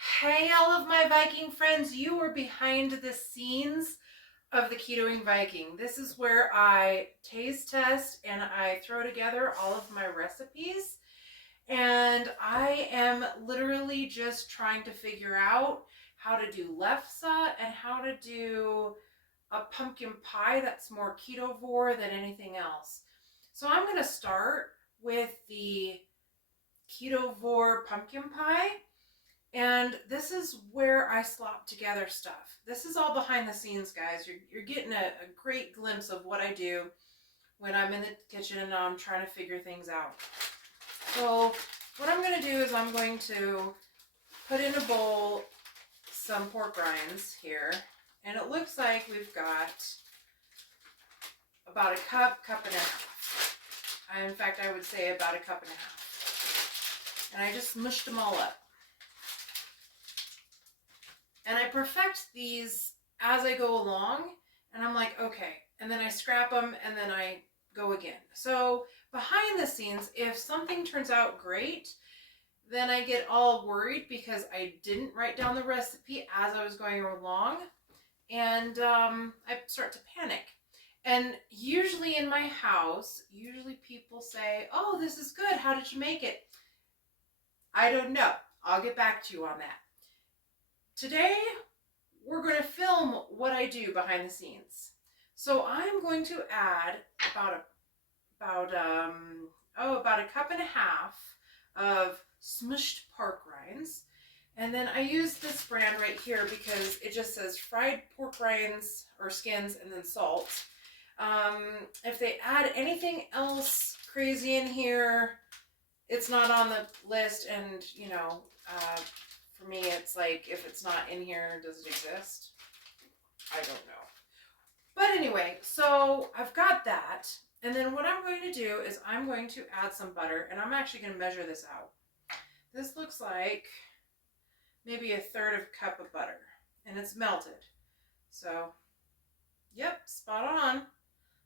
Hey, all of my Viking friends, you are behind the scenes of the Ketoing Viking. This is where I taste test and I throw together all of my recipes. And I am literally just trying to figure out how to do lefse and how to do a pumpkin pie that's more ketovore than anything else. So I'm going to start with the ketovore pumpkin pie. And this is where I slop together stuff. This is all behind the scenes, guys. You're getting a great glimpse of what I do when I'm in the kitchen and I'm trying to figure things out. So what I'm going to do is I'm going to put in a bowl some pork rinds here. And it looks like we've got about a cup and a half. In fact, I would say about a cup and a half. And I just mushed them all up. And I perfect these as I go along, and I'm like, okay. And then I scrap them, and then I go again. So behind the scenes, if something turns out great, then I get all worried because I didn't write down the recipe as I was going along, and I start to panic. And usually in my house, people say, oh, this is good. How did you make it? I don't know. I'll get back to you on that. Today, we're going to film what I do behind the scenes. So I'm going to add about a cup and a half of smushed pork rinds. And then I use this brand right here because it just says fried pork rinds or skins and then salt. If they add anything else crazy in here, it's not on the list, and for me, it's like, if it's not in here, does it exist? I don't know. But anyway, so I've got that. And then what I'm going to do is I'm going to add some butter, and I'm actually going to measure this out. This looks like maybe a third of a cup of butter, and it's melted. So, yep, spot on.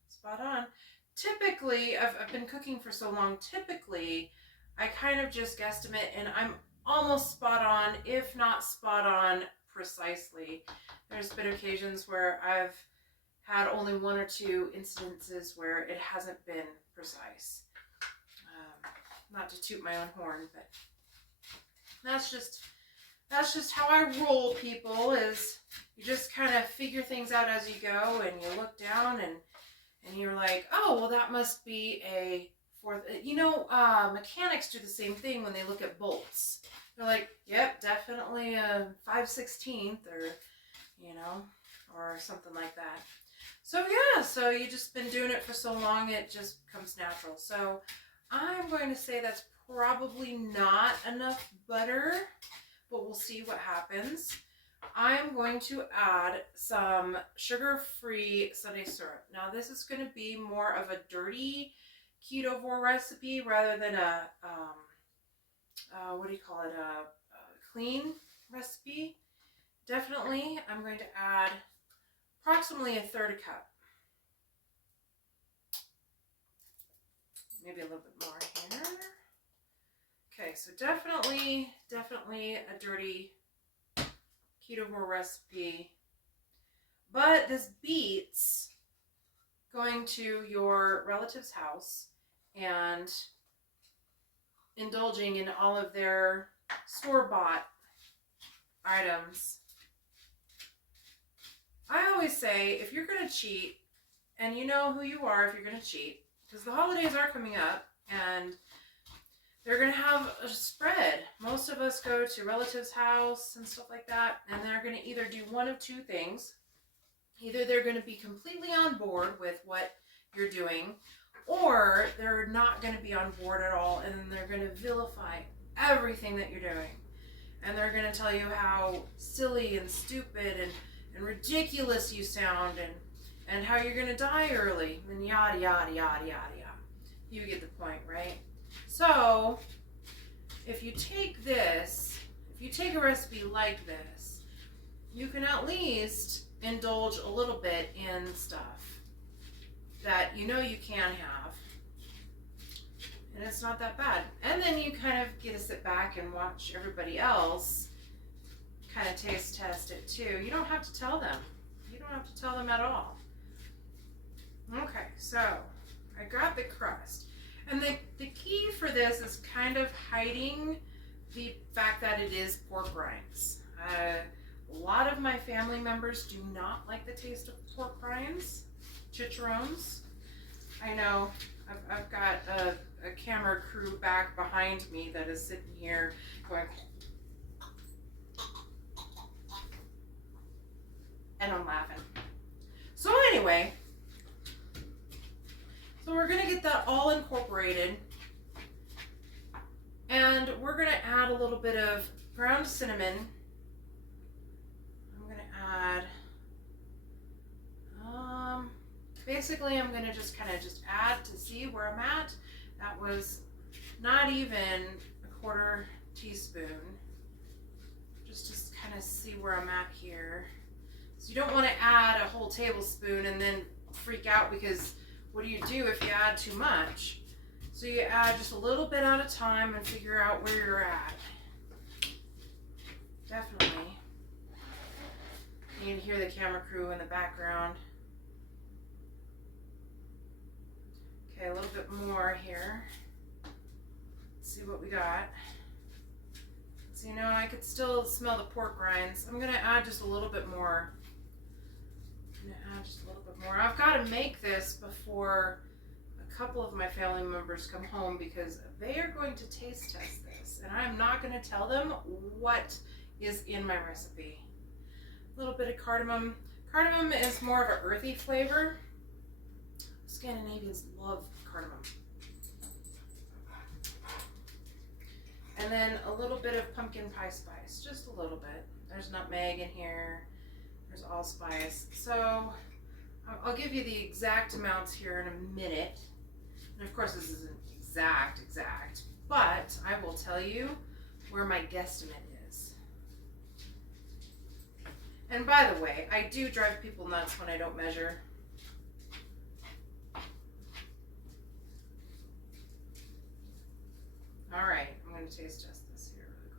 Spot on. Typically, I've been cooking for so long, typically, I kind of just guesstimate, and I'm almost spot on, if not spot on precisely. There's been occasions where I've had only one or two instances where it hasn't been precise. Not to toot my own horn, but that's just how I roll, people, is you just kind of figure things out as you go, and you look down and you're like, oh, well, that must be a fourth. Mechanics do the same thing when they look at bolts. They're like, yep, definitely a 5/16 or something like that. So yeah, so you just been doing it for so long, it just comes natural. So I'm going to say that's probably not enough butter, but we'll see what happens. I'm going to add some sugar-free Sunday syrup. Now this is going to be more of a dirty ketovore recipe rather than a clean recipe. Definitely, I'm going to add approximately a third a cup. Maybe a little bit more here. Okay, so definitely a dirty ketovore recipe. But this beats going to your relative's house and indulging in all of their store-bought items. I always say, if you're going to cheat, and you know who you are if you're going to cheat, because the holidays are coming up, and they're going to have a spread. Most of us go to relatives' house and stuff like that, and they're going to either do one of two things. Either they're going to be completely on board with what you're doing, or they're not going to be on board at all, and they're going to vilify everything that you're doing. And they're going to tell you how silly and stupid and ridiculous you sound, and how you're going to die early, and yada, yada, yada, yada, yada. You get the point, right? So, if you take a recipe like this, you can at least indulge a little bit in stuff that you can have, and it's not that bad. And then you kind of get to sit back and watch everybody else kind of taste test it too. You don't have to tell them. You don't have to tell them at all. Okay, so I got the crust. And the key for this is kind of hiding the fact that it is pork rinds. A lot of my family members do not like the taste of pork rinds, chicharrones. I know I've got a camera crew back behind me that is sitting here going, and I'm laughing. So anyway, so we're gonna get that all incorporated, and we're gonna add a little bit of ground cinnamon. I'm gonna add, basically I'm gonna just kind of add to see where I'm at. That was not even a quarter teaspoon, just to kind of see where I'm at here. So you don't want to add a whole tablespoon and then freak out, because what do you do if you add too much? So you add just a little bit at a time and figure out where you're at. Definitely. You can hear the camera crew in the background. Okay, a little bit more here. Let's see what we got. So, you know, I could still smell the pork rinds. I'm gonna add just a little bit more. I've got to make this before a couple of my family members come home, because they are going to taste test this, and I'm not going to tell them what is in my recipe. A little bit of cardamom. Cardamom is more of an earthy flavor. Scandinavians love cardamom. And then a little bit of pumpkin pie spice, just a little bit. There's nutmeg in here. There's allspice. So I'll give you the exact amounts here in a minute. And of course this isn't exact, but I will tell you where my guesstimate is. And by the way, I do drive people nuts when I don't measure. All right, I'm going to taste test this here really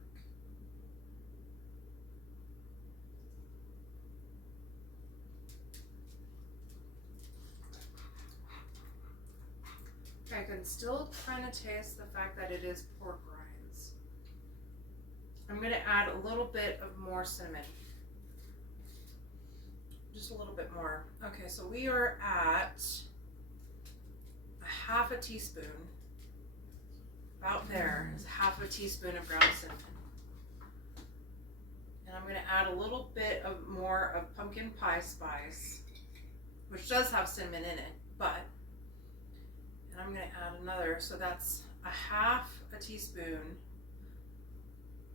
quick. I can still kind of taste the fact that it is pork rinds. I'm going to add a little bit of more cinnamon. Just a little bit more. Okay, so we are at a half a teaspoon. About there is half a teaspoon of ground cinnamon. And I'm going to add a little bit of more of pumpkin pie spice, which does have cinnamon in it, and I'm going to add another, so that's a half a teaspoon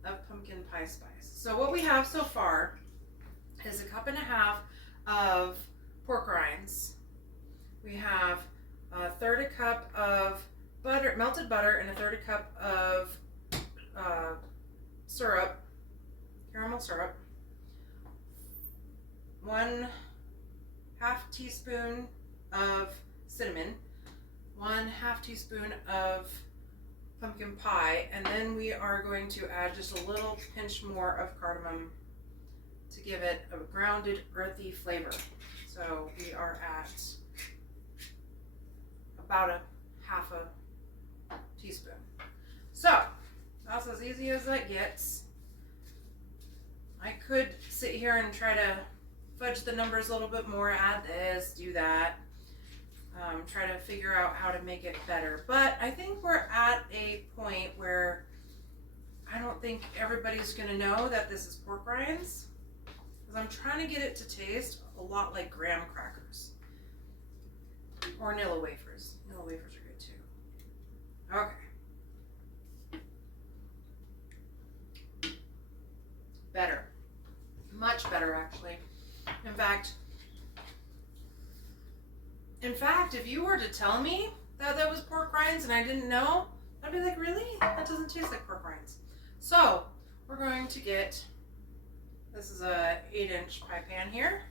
of pumpkin pie spice. So what we have so far is a cup and a half of pork rinds. We have a third a cup of butter, melted butter, and a third a cup of syrup, caramel syrup. 1/2 teaspoon of cinnamon, 1/2 teaspoon of pumpkin pie, and then we are going to add just a little pinch more of cardamom to give it a grounded, earthy flavor. So we are at about a half a teaspoon. So that's as easy as that gets. I could sit here and try to fudge the numbers a little bit more, add this, do that, try to figure out how to make it better. But I think we're at a point where I don't think everybody's going to know that this is pork rinds, because I'm trying to get it to taste a lot like graham crackers or Nilla wafers. Nilla wafers are good too. Okay. Better. Much better, actually. In fact, if you were to tell me that that was pork rinds and I didn't know, I'd be like, really? That doesn't taste like pork rinds. So, we're going to get, this is a 8-inch pie pan here.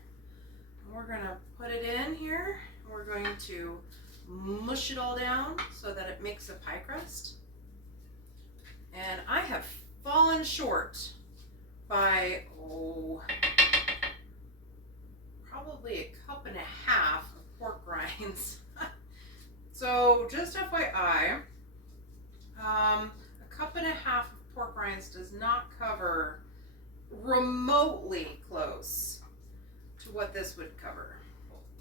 And we're going to put it in here. We're going to mush it all down so that it makes a pie crust. And I have fallen short by probably a cup and a half of pork rinds. So just FYI, a cup and a half of pork rinds does not cover remotely close to what this would cover.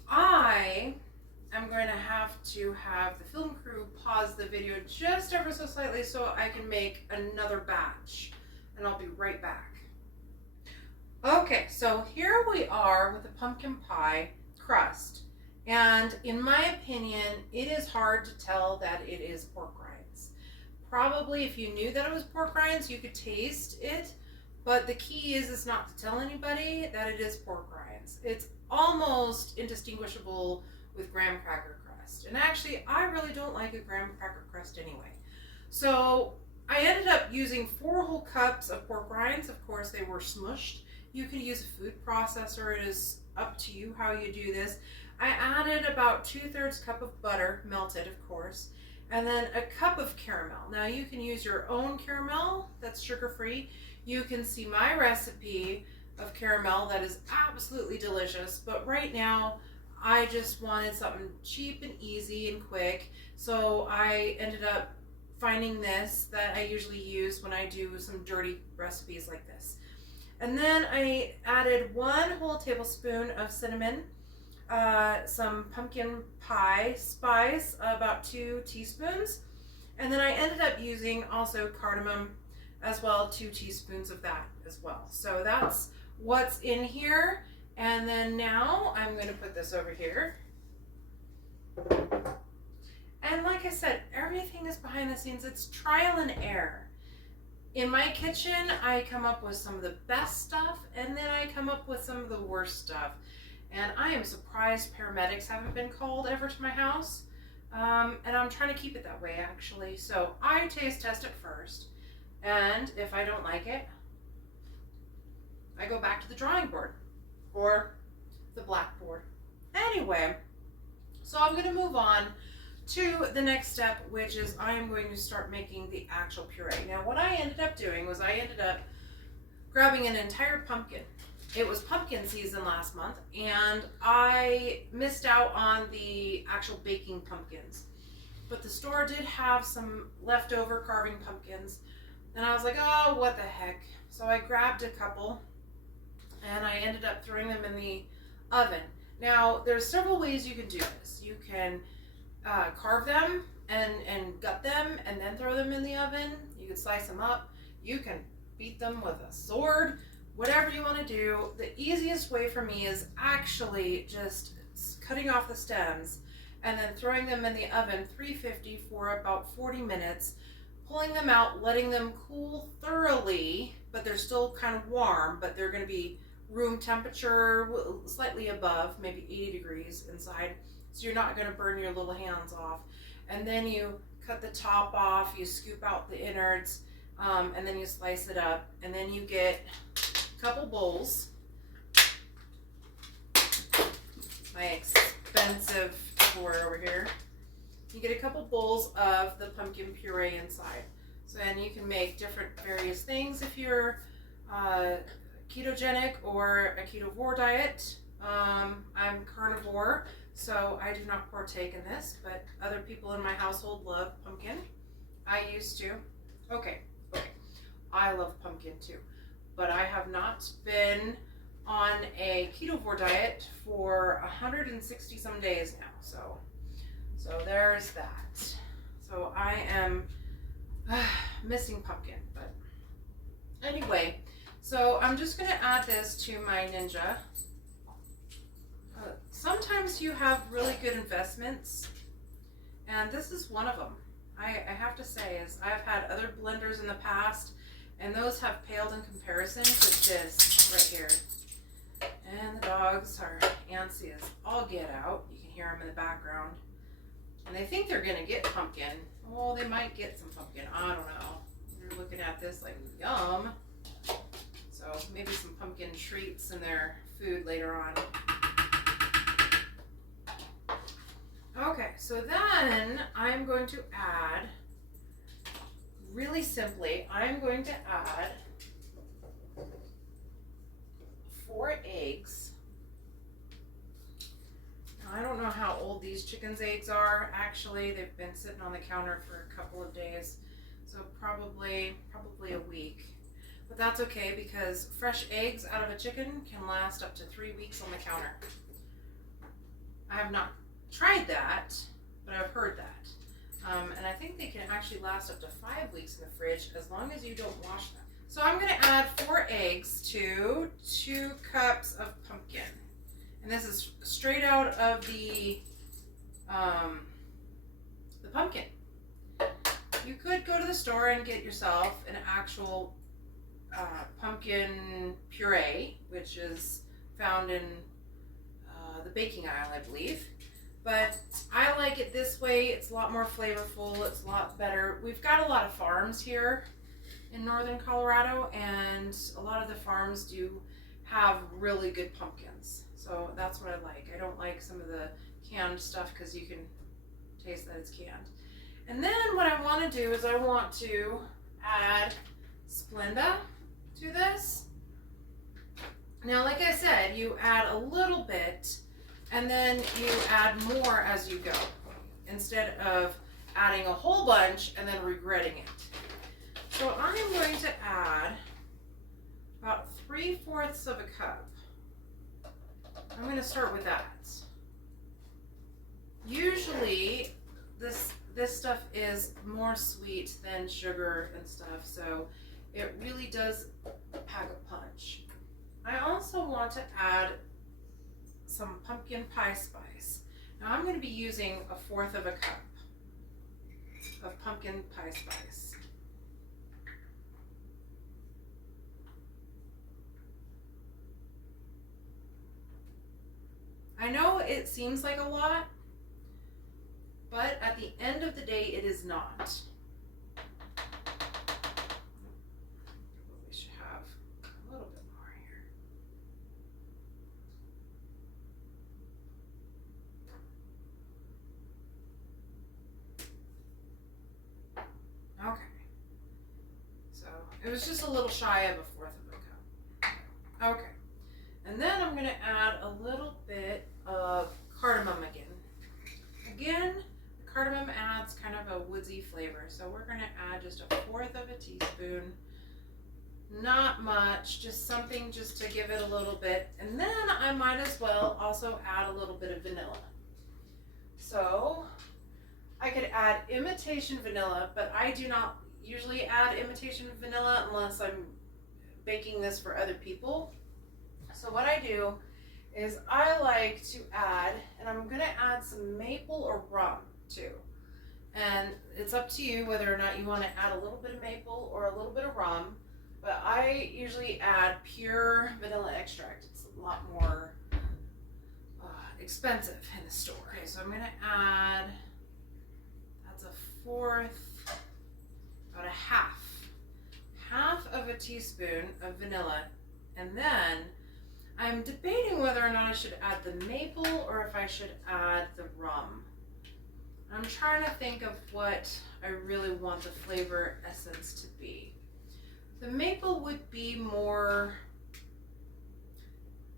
I am going to have the film crew pause the video just ever so slightly so I can make another batch, and I'll be right back. Okay, so here we are with the pumpkin pie crust, and in my opinion, it is hard to tell that it is pork rinds. Probably if you knew that it was pork rinds, you could taste it, but the key is not to tell anybody that it is pork rinds. It's almost indistinguishable with graham cracker crust, and actually I really don't like a graham cracker crust anyway. So I ended up using 4 whole cups of pork rinds. Of course, they were smushed. You could use a food processor. It is up to you how you do this. I added about 2/3 cup of butter, melted of course, and then a cup of caramel. Now you can use your own caramel that's sugar-free. You can see my recipe of caramel that is absolutely delicious, but right now I just wanted something cheap and easy and quick, so I ended up finding this that I usually use when I do some dirty recipes like this. And then I added 1 whole tablespoon of cinnamon, some pumpkin pie spice, about 2 teaspoons, and then I ended up using also cardamom as well, 2 teaspoons of that as well. So that's what's in here. And then now I'm going to put this over here. And like I said, everything is behind the scenes. It's trial and error. In my kitchen, I come up with some of the best stuff, and then I come up with some of the worst stuff. And I am surprised paramedics haven't been called ever to my house. And I'm trying to keep it that way, actually. So I taste test it first. And if I don't like it, I go back to the drawing board or the blackboard. Anyway, so I'm going to move on to the next step, which is I am going to start making the actual puree. Now, what I ended up doing was I ended up grabbing an entire pumpkin. It was pumpkin season last month, and I missed out on the actual baking pumpkins. But the store did have some leftover carving pumpkins, and I was like, oh, what the heck. So I grabbed a couple, and I ended up throwing them in the oven. Now, there's several ways you can do this. You can carve them and gut them and then throw them in the oven. You can slice them up. You can beat them with a sword, whatever you want to do. The easiest way for me is actually just cutting off the stems and then throwing them in the oven 350 for about 40 minutes, pulling them out, letting them cool thoroughly, but they're still kind of warm, but they're going to be room temperature, slightly above, maybe 80 degrees inside. So you're not going to burn your little hands off. And then you cut the top off, you scoop out the innards, and then you slice it up. And then you get a couple bowls. My expensive Ketovore over here. You get a couple bowls of the pumpkin puree inside. So then you can make different various things if you're ketogenic or a Ketovore diet. I'm carnivore, so I do not partake in this, but other people in my household love pumpkin. I used to. Okay. I love pumpkin too, but I have not been on a Ketovore diet for 160 some days now, so there's that. So I am missing pumpkin, but anyway, so I'm just going to add this to my Ninja. Sometimes you have really good investments, and this is one of them. I have to say, is I've had other blenders in the past, and those have paled in comparison to this right here. And the dogs are antsy as all get out. You can hear them in the background. And they think they're going to get pumpkin. Well, they might get some pumpkin. I don't know. You're looking at this like, yum. So maybe some pumpkin treats in their food later on. Okay, so then I'm going to add, really simply, I'm going to add 4 eggs. Now, I don't know how old these chickens' eggs are. Actually, they've been sitting on the counter for a couple of days, so probably a week. But that's okay because fresh eggs out of a chicken can last up to 3 weeks on the counter. I have not tried that, but I've heard that. And I think they can actually last up to 5 weeks in the fridge as long as you don't wash them. So I'm going to add 4 eggs to 2 cups of pumpkin. And this is straight out of the pumpkin. You could go to the store and get yourself an actual pumpkin puree, which is found in the baking aisle, I believe. But I like it this way. It's a lot more flavorful. It's a lot better. We've got a lot of farms here in northern Colorado, and a lot of the farms do have really good pumpkins. So that's what I like. I don't like some of the canned stuff because you can taste that it's canned. And then what I want to do is I want to add Splenda to this. Now, like I said, you add a little bit and then you add more as you go, instead of adding a whole bunch and then regretting it. So I'm going to add about 3/4 of a cup. I'm going to start with that. Usually this stuff is more sweet than sugar and stuff, so it really does pack a punch. I also want to add some pumpkin pie spice. Now I'm going to be using 1/4 of a cup of pumpkin pie spice. I know it seems like a lot, but at the end of the day, it is not. We should have a little bit more here. Okay. So it was just a little shy of 1/4 of a cup. Okay. And then I'm going to add a little bit of cardamom again. Again, the cardamom adds kind of a woodsy flavor. So we're going to add just 1/4 of a teaspoon. Not much, just something just to give it a little bit. And then I might as well also add a little bit of vanilla. So I could add imitation vanilla, but I do not usually add imitation vanilla unless I'm baking this for other people. So what I do is I like to add, and I'm going to add some maple or rum too. And it's up to you whether or not you want to add a little bit of maple or a little bit of rum. But I usually add pure vanilla extract. It's a lot more expensive in the store. Okay, so I'm going to add, that's 1/4, about half of a teaspoon of vanilla. And then I'm debating whether or not I should add the maple or if I should add the rum. I'm trying to think of what I really want the flavor essence to be. The maple would be more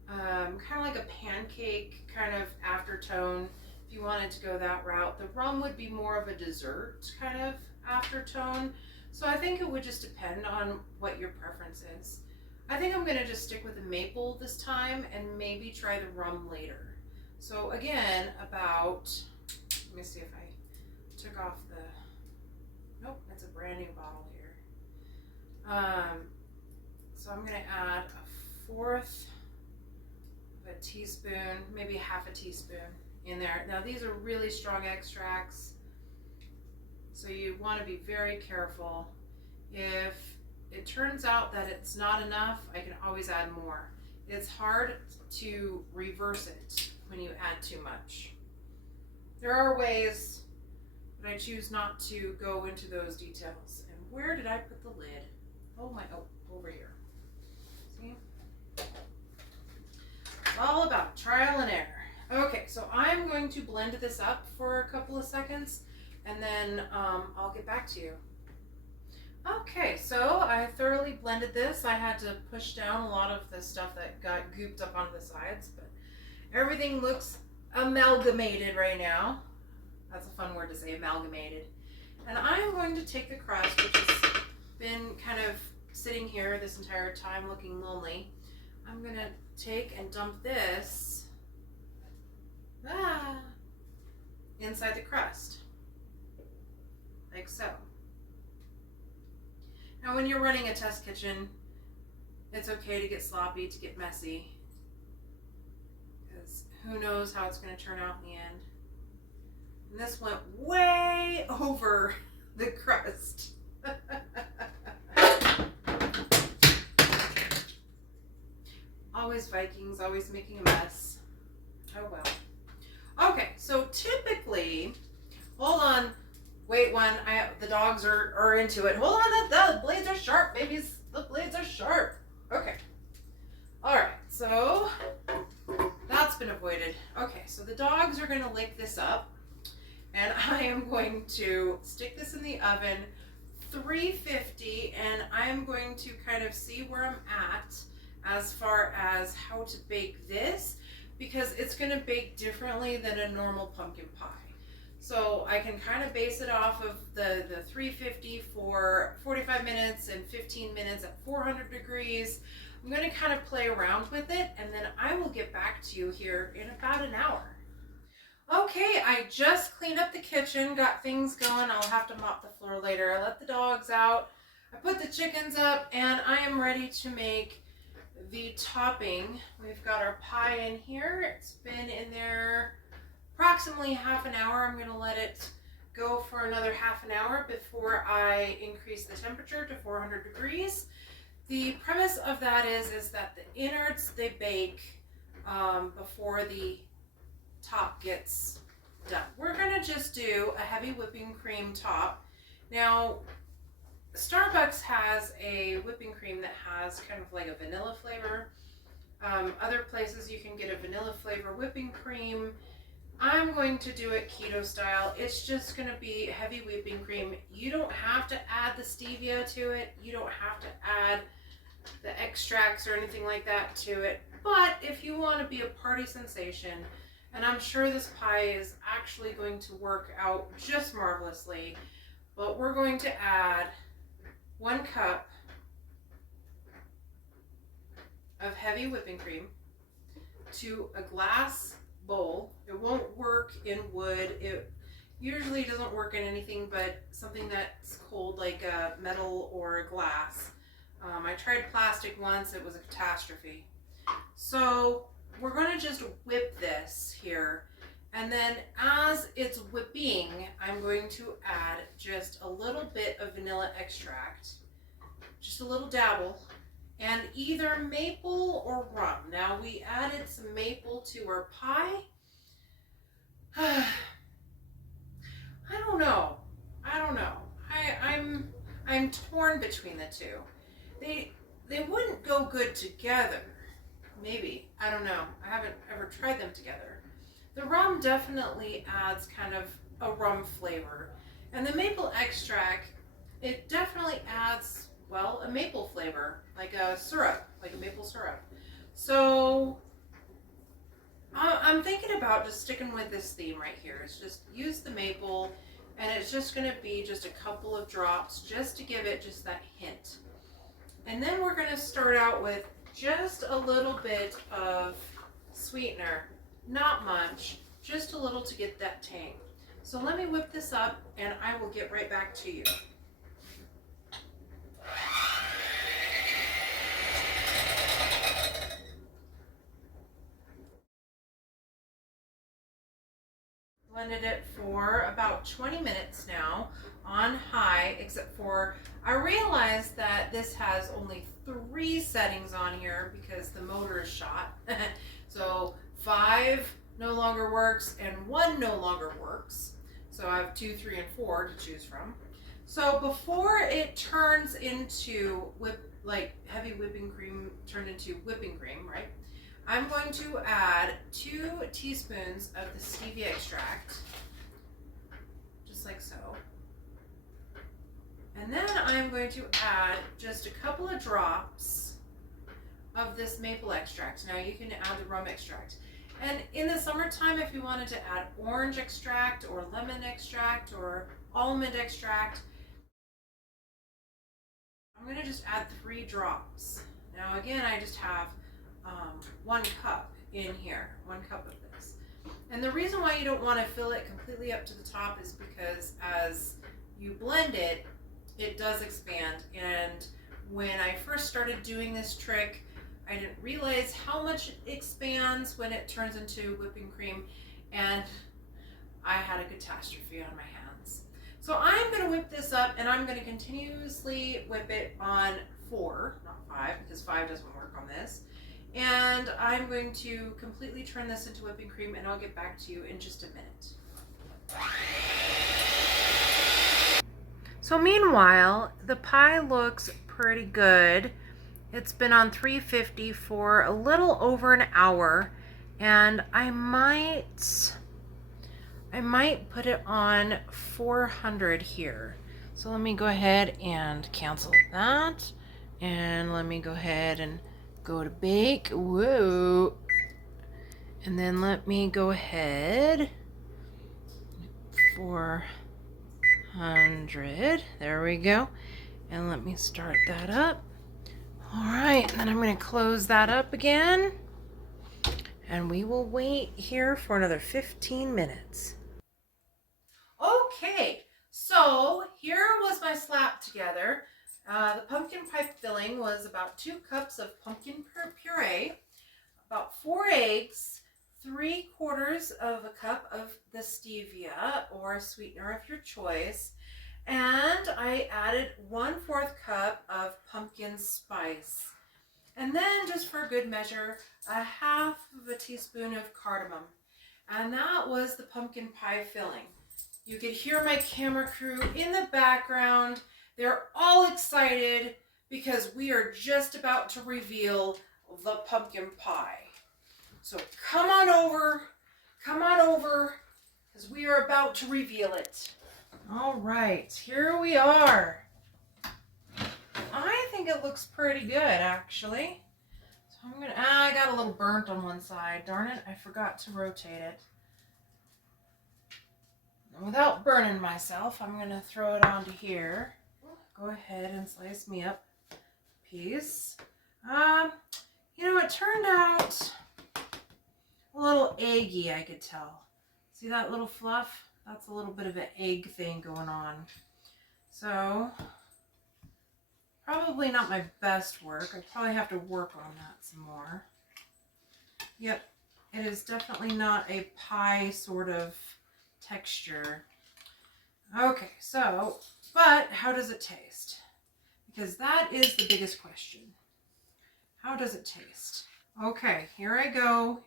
kind of like a pancake kind of aftertone if you wanted to go that route. The rum would be more of a dessert kind of aftertone. So I think it would just depend on what your preference is. I think I'm going to just stick with the maple this time and maybe try the rum later. So again, about, let me see if I took off the, nope, it's a brand new bottle here. So I'm going to add 1/4 of a teaspoon, maybe 1/2 teaspoon in there. Now these are really strong extracts, so you want to be very careful. If it turns out that it's not enough, I can always add more. It's hard to reverse it when you add too much. There are ways, but I choose not to go into those details. And where did I put the lid? Oh, over here. See? It's all about trial and error. Okay, so I'm going to blend this up for a couple of seconds, and then I'll get back to you. Okay, so I thoroughly blended this. I had to push down a lot of the stuff that got gooped up on the sides, but everything looks amalgamated right now. That's a fun word to say, amalgamated. And I'm going to take the crust, which has been kind of sitting here this entire time looking lonely. I'm going to take and dump this inside the crust, like so. Now when you're running a test kitchen, it's okay to get sloppy, to get messy, because who knows how it's going to turn out in the end. And this went way over the crust. Always Vikings, always making a mess. Oh well. Okay, so typically, hold on, wait one, the dogs are into it. Hold on, the blades are sharp, babies. The blades are sharp. Okay. All right, so that's been avoided. Okay, so the dogs are gonna lick this up, and I am going to stick this in the oven, 350, and I'm going to kind of see where I'm at as far as how to bake this, because it's going to bake differently than a normal pumpkin pie. So I can kind of base it off of the 350 for 45 minutes and 15 minutes at 400 degrees. I'm going to kind of play around with it, and then I will get back to you here in about an hour. Okay, I just cleaned up the kitchen, got things going. I'll have to mop the floor later. I let the dogs out. I put the chickens up, and I am ready to make the topping. We've got our pie in here. It's been in there approximately half an hour. I'm going to let it go for another half an hour before I increase the temperature to 400 degrees. The premise of that is that the innards, they bake before the top gets done. We're going to just do a heavy whipping cream top. Now, Starbucks has a whipping cream that has kind of like a vanilla flavor. Other places you can get a vanilla flavor whipping cream. I'm going to do it keto style. It's just going to be heavy whipping cream. You don't have to add the stevia to it. You don't have to add the extracts or anything like that to it. But if you want to be a party sensation, and I'm sure this pie is actually going to work out just marvelously, but we're going to add 1 cup of heavy whipping cream to a glass bowl. It won't work in wood. It usually doesn't work in anything but something that's cold, like a metal or a glass. I tried plastic once. It was a catastrophe. So we're going to just whip this here. And then as it's whipping, I'm going to add just a little bit of vanilla extract, just a little dabble, and either maple or rum. Now we added some maple to our pie. I don't know. I'm torn between the two. They wouldn't go good together. Maybe. I don't know. I haven't ever tried them together. The rum definitely adds kind of a rum flavor. And the maple extract, it definitely adds, well, a maple flavor, like a syrup, like a maple syrup. So I'm thinking about just sticking with this theme right here. It's just use the maple, and it's just going to be just a couple of drops just to give it just that hint. And then we're going to start out with just a little bit of sweetener. Not much, just a little to get that tang. So let me whip this up and I will get right back to you. Blended it for about 20 minutes now on high, except for I realized that this has only 3 settings on here because the motor is shot. So 5 no longer works and 1 no longer works. So I have 2, 3, and 4 to choose from. So before it turns into heavy whipping cream turned into whipping cream, right? I'm going to add 2 teaspoons of the stevia extract, just like so. And then I'm going to add just a couple of drops of this maple extract. Now you can add the rum extract. And in the summertime, if you wanted to add orange extract or lemon extract or almond extract, I'm going to just add 3 drops. Now again, I just have 1 cup in here, 1 cup of this. And the reason why you don't want to fill it completely up to the top is because as you blend it, it does expand. And when I first started doing this trick, I didn't realize how much it expands when it turns into whipping cream, and I had a catastrophe on my hands. So I'm going to whip this up, and I'm going to continuously whip it on 4, not 5, because 5 doesn't work on this. And I'm going to completely turn this into whipping cream, and I'll get back to you in just a minute. So meanwhile, the pie looks pretty good. It's been on 350 for a little over an hour, and I might put it on 400 here. So let me go ahead and cancel that, and let me go ahead and go to bake. Whoa. And then let me go ahead, 400, there we go. And let me start that up. All right, and then I'm going to close that up again, and we will wait here for another 15 minutes. Okay, so here was my slap together. The pumpkin pie filling was about 2 cups of pumpkin puree, about 4 eggs, 3/4 of a cup of the stevia or sweetener of your choice, and I added 1/4 cup of pumpkin spice. And then, just for good measure, a 1/2 teaspoon of cardamom. And that was the pumpkin pie filling. You could hear my camera crew in the background. They're all excited because we are just about to reveal the pumpkin pie. So come on over, because we are about to reveal it. All right, here we are. I think it looks pretty good, actually. So I'm gonna, I got a little burnt on one side. Darn it, I forgot to rotate it. And without burning myself, I'm gonna throw it onto here. Go ahead and slice me up a piece. You know, it turned out a little eggy, I could tell. See that little fluff? That's a little bit of an egg thing going on. So, probably not my best work. I probably have to work on that some more. Yep, it is definitely not a pie sort of texture. Okay, so, but how does it taste? Because that is the biggest question. How does it taste? Okay, here I go.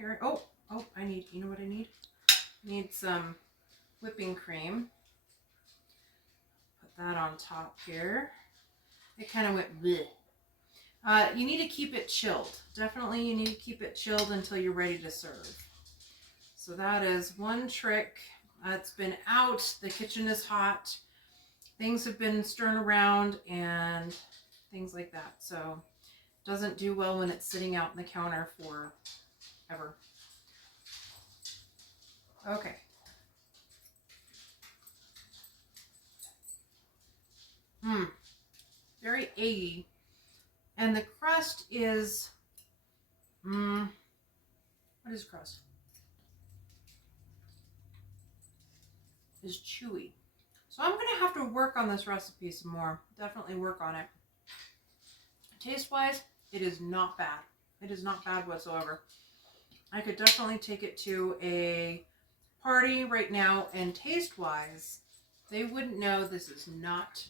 I need, you know what I need? I need some whipping cream. Put that on top here. It kind of went bleh. You need to keep it chilled. Definitely you need to keep it chilled until you're ready to serve. So that is one trick. It's been out. The kitchen is hot. Things have been stirring around and things like that. So it doesn't do well when it's sitting out on the counter for ever. Okay. Very eggy. And the crust is, what is crust? Is chewy. So I'm going to have to work on this recipe some more. Definitely work on it. Taste-wise, it is not bad. It is not bad whatsoever. I could definitely take it to a party right now, and taste-wise, they wouldn't know this is not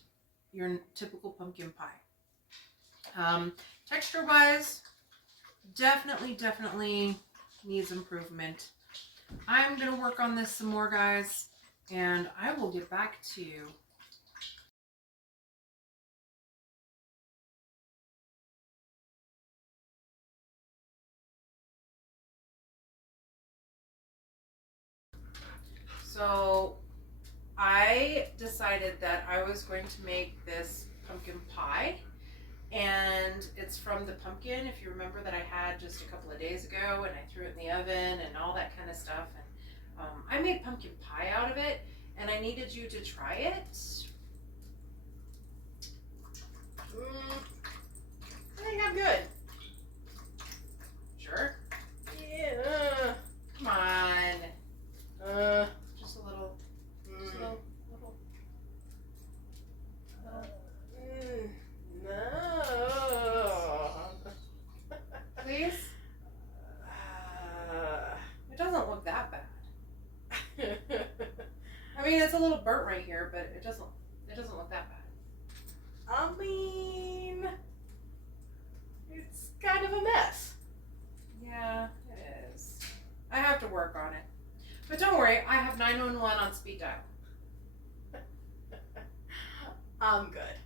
your typical pumpkin pie. Texture-wise, definitely needs improvement. I'm going to work on this some more, guys, and I will get back to you. So I decided that I was going to make this pumpkin pie. And it's from the pumpkin, if you remember, that I had just a couple of days ago, and I threw it in the oven and all that kind of stuff. And I made pumpkin pie out of it, and I needed you to try it. I think I'm good. Sure? Yeah. Come on. Just a little. Just a little. No. Please? It doesn't look that bad. I mean, it's a little burnt right here, but it doesn't look that bad. I mean, it's kind of a mess. Yeah, it is. I have to work on it. But don't worry, I have 911 on speed dial. I'm good.